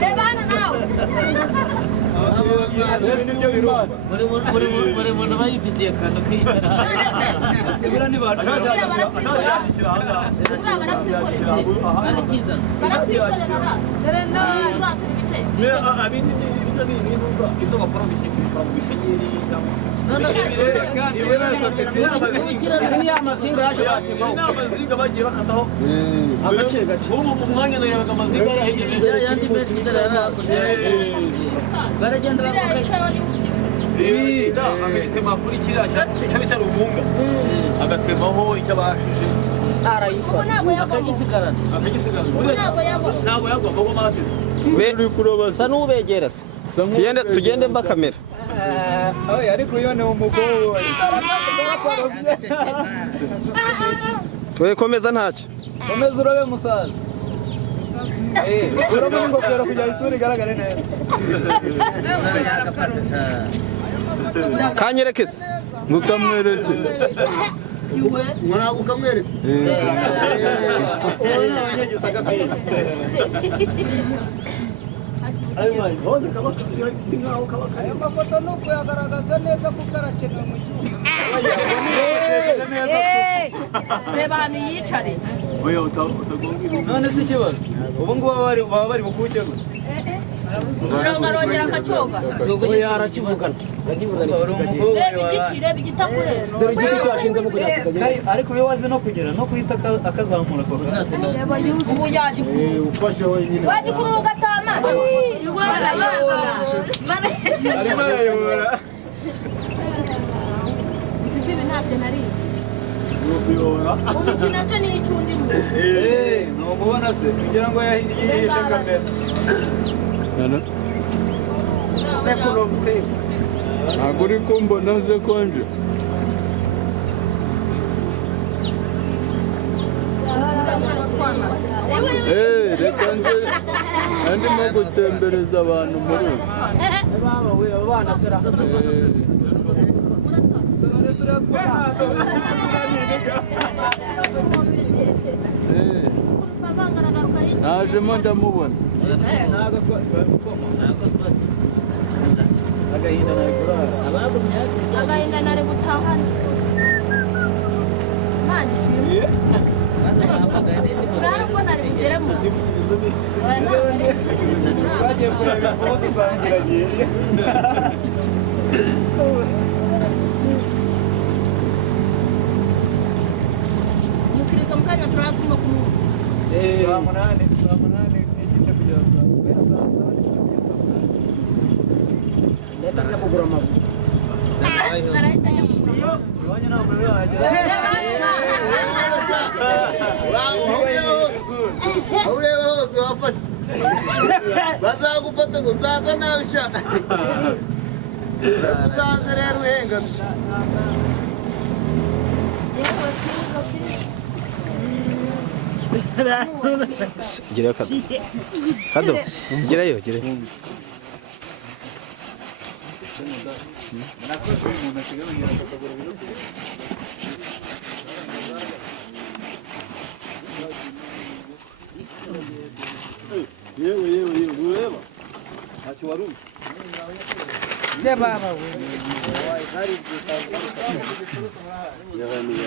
Bebana nawe. Buri muntu aba yifitiye akantu k'icara. agatema kuri kiriya cyabita rugunga agatemaho icyo abashije akagisigara ntabwo yagwa ngo mateze uri kuroba sa n'ubegera se tugende mbakamera ariko iyo ni umugore we komeza ntacyo komeza urobe musaza urobe n'ingofero kugira isura igaragare neza kanyereke se mukamwereke ukamwereke ayo mafoto ni ukuyagaragaza neza kuko arakenewe mu gihugu Reba hano yicare. none si ikibazo ubu ngubu baba bari bukuke gusa Cyangwa arongera akacyoga. oya arakivugana Reba igiti, reba igitakure. dore igiti cyashinzemo kugira ngo tukagere ariko iyo wazi no kugera no kuhita akazamura koko Ubu yagikuru. ufashe wenyine Wagikuru ugatama. arimo arayobora Ibi ntabyo narizi. kuyobora Ubu iki nacyo ni icyundi mu. numubona se kugira ngo yihishe kamera ntabwo uri kumbona ze konje reka nze ndimo gutembereza abantu mu ruzi baba we abana sera najemo ndamubona agahinda nari kurara Agahinda nari gutahana. Mana ishimwe. Urara ko nari bugeremo. bagiye kureba ifoto dusangira agiye Umukirizo mu kanya turaba turimo kumuha. saa munani n'igice kugera saa n'igice kugera saa munani leta njya kugura amabuye Arahita ajya kugura. iwanyu nta muntu urahagera aho ureba hose wafashe bazagufata ngo uzaza nawe ushaka uzaze rero uhengamye Yewe kirizo kirizo. gerayo kado gerayo yewe ureba ntacyo warumva baba we yahamye